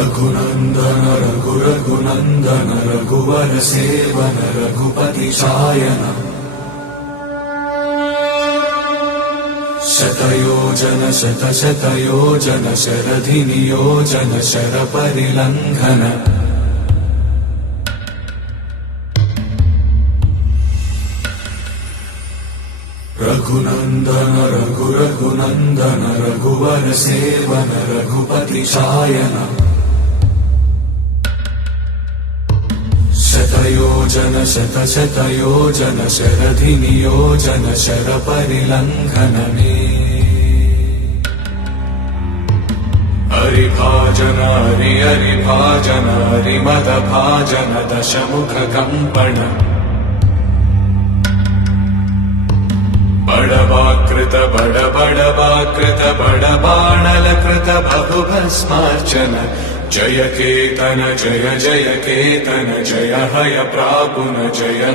रघुनन्दन रघुनन्दन रघुवर seven Raghupati Shayan शतयोजन शतशतयोजन शरधि नियोजन शरपरिलङ्घन रघुनन्दन रघुनन्दन रघुवर seven Raghupati Shayan शतयोजन शतशतयोजन शरधि नियोजन शरपरिलङ्घन मे हरिभाजन हरिभाजन हरिमदभाजन दशमुख कम्पण बड़वाकृत बड़वाकृत बड़बाणलकृत बहुभस्मार्चन जय केतन जय जय केतन जय हय प्रापुन जय